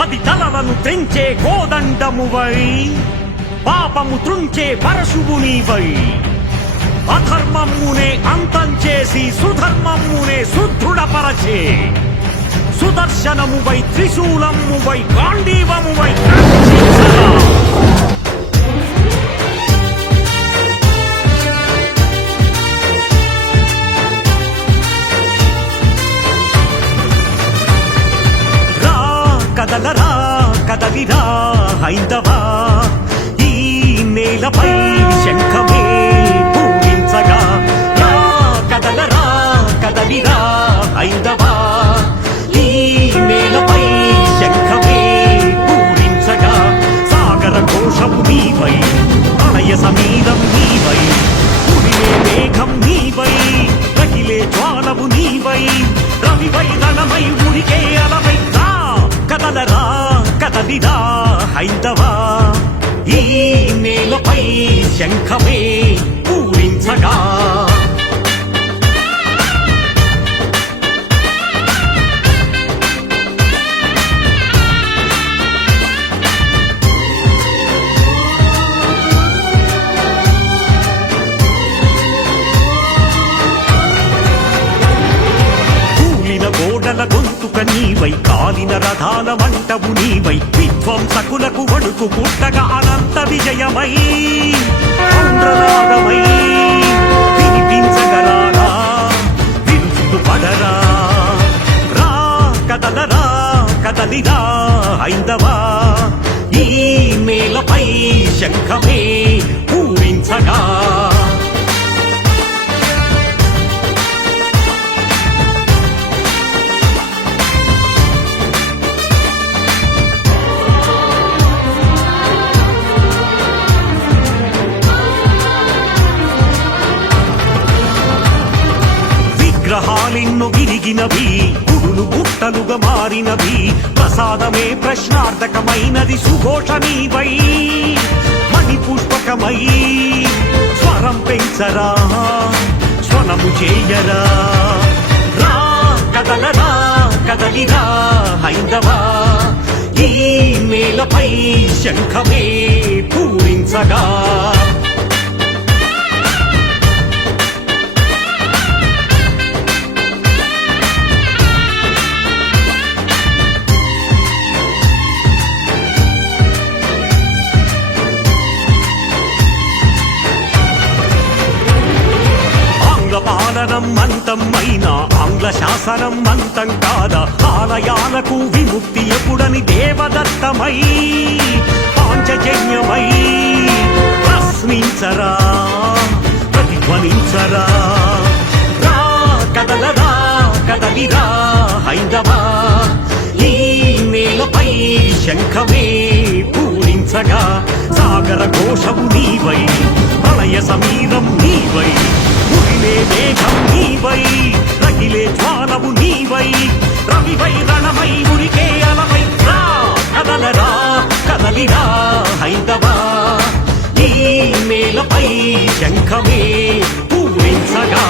పది తలలను తెంచే కోదండమువై పాపము త్రుంచే పరశువు వై అధర్మమ్మునే అంతం చేసి సుధర్మమ్మునే వై త్రిశూలము వై గాంధీవమువై వై కదలిరా హైందవా? ఈ నేలపై శంఖమే పూరించగా రా కదలరా కదలిరా హైందవా? ఈ నేలపై శంఖమే పూరించగా సాగర ఘోషము నీవై ప్రళయ సమీరం నీవై ఉడిలే మేఘం నీవై రగిలే జ్వాలవు నీవై రవివై రణమై ఉడికే అలవై రా కదలరా కదలిరా హైందవా? ఈ నేలపై శంఖమే పూరించగా నీవై కాలిన రథాల మంటవు నీవై. విధ్వంసకులకు వణుకు పుట్టగా అనంత విజయమై. ఆంధ్రనాదమై వినిపించగరారా విరుచుకు పడరా. రా కదలరా కదలిరా హైందవా. ఈ మేలపై శంఖమే గుట్టలుగా మారినవి ప్రసాదమే ప్రశ్నార్థకమైనది. సుఘోష నీవై మణి స్వరం పెంచరా స్వనము చేయరా. రా కదలరా కదలిరా హైందవా. ఈ నేలపై శంఖమే పూరించగా. పాలనం ఆంగ్ల శాసనం అంతం కాదా ఆలయాలకు విముక్తి ఎప్పుడని దేవదత్తమై పాంచజన్యమై ప్రశ్నించరా ప్రతిధ్వనించరా. రా కదలరా కదలిరా హైందవా. ఈ నేలపై శంఖమే పూరించగా సాగర ఘోషము నీవై ప్రళయ సమీరం నీవై. ఉరిలే మేఘం నీవై రగిలే జ్వాలవు నీవై. రవివై రణమై ఉరికే అలవై రా కదలరా కదలిరా హైందవా. ఈ మేలపై శంఖమే పూరించగా